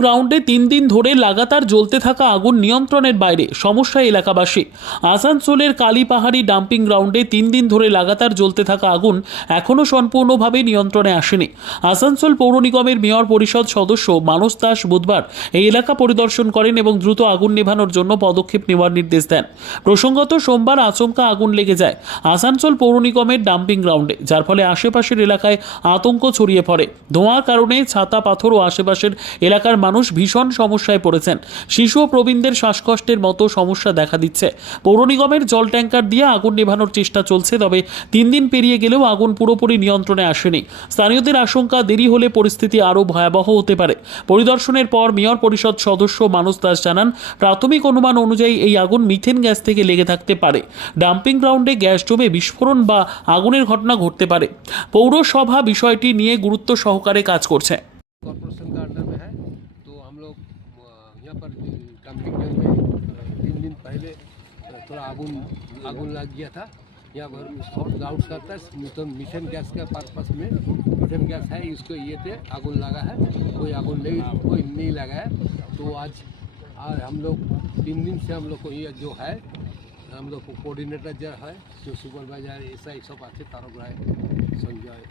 গ্রাউন্ডে তিন দিন ধরে লাগাতার জ্বলতে থাকা আগুন নিয়ন্ত্রণের বাইরে সমস্যা এলাকাবাসী। আসানসোলের কালীপাহাড়ি ডাম্পিং গ্রাউন্ডে তিন দিন ধরে লাগাতার জ্বলতে থাকা আগুন এখনও সম্পূর্ণভাবে নিয়ন্ত্রণে আসেনি। আসানসোল পৌর নিগমের মেয়র পরিষদ সদস্য মানস দাস বুধবার এই এলাকা পরিদর্শন করেন এবং দ্রুত আগুন নেভানোর জন্য পদক্ষেপ নেওয়ার নির্দেশ দেন। প্রসঙ্গত, সোমবার আচমকা আগুন লেগে যায় আসানসোল পৌর নিগমের ডাম্পিং গ্রাউন্ডে যার ফলে আশেপাশের এলাকায় আতঙ্ক ছড়িয়ে পড়ে। ধোঁয়ার কারণে ছাতা, পাথর ও আশেপাশের এলাকার মানুষ ভীষণ সমস্যায় পড়েছেন। শিশু ও প্রবীণদের শ্বাসকষ্টের মতো সমস্যা দেখা দিচ্ছে। পৌর নিগমের জল ট্যাঙ্কার দিয়ে আগুন নেভানোর চেষ্টা চলছে, তবে তিন দিন পেরিয়ে গেলেও আগুন পুরোপুরি নিয়ন্ত্রণে আসেনি। স্থানীয়দের আশঙ্কা, দেরি হলে পরিস্থিতি আরও ভয়াবহ হতে পারে। পরিদর্শনের পর মেয়র পরিষদ সদস্য মানুষ দাস জানান, প্রাথমিক অনুমান অনুযায়ী এই আগুন মিথেন গ্যাস থেকে লেগে থাকতে পারে। ডাম্পিং গ্রাউন্ডে গ্যাস জমে বিস্ফোরণ বা আগুনের ঘটনা ঘটতে পারে। পৌরসভা বিষয়টি নিয়ে গুরুত্ব সহকারে কাজ করছে। কর্পোরেশন হ্যাঁ? यहाँ पर डंपिंग ग्राउंड में अ, तीन दिन पहले अ, थोड़ा आगुन आगुन लग गया था यहाँ पर शॉर्ट आउट करता है मिशन मिशन गैस के पर्पस में मिशन गैस है इसको ये थे आगुन लगा है कोई आगुन नहीं कोई नहीं लगा है तो आज आज हम लोग तीन दिन से हम लोग को ये जो है हम लोग को कोऑर्डिनेटर जो है जो सुपरवाइजर ऐसा ही सब আছে তারক রায় সঞ্জয়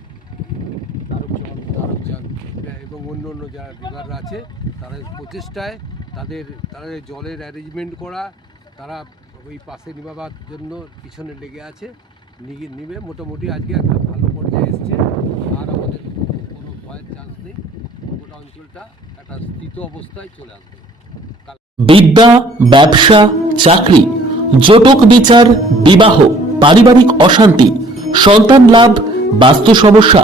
তারকজন তারকজন এবং অন্য অন্য যারা ড্রাইভাররা আছে তারা প্রচেষ্টায় তাদের তাদের জলের অ্যারেঞ্জমেন্ট করা, তারা ওই পাশে নিভাবার জন্য পিছনে লেগে আছে নিবে। মোটামুটি আজকে একটা ভালো পর্যায়ে এসছে। আর আমাদের কোনো ভয়ের চান্স নেই। গোটা অঞ্চলটা একটা স্থিত অবস্থায় চলে আসবে। বিদ্যা, ব্যবসা, চাকরি, জটক বিচার, বিবাহ, পারিবারিক অশান্তি, সন্তান লাভ, বাস্তু সমস্যা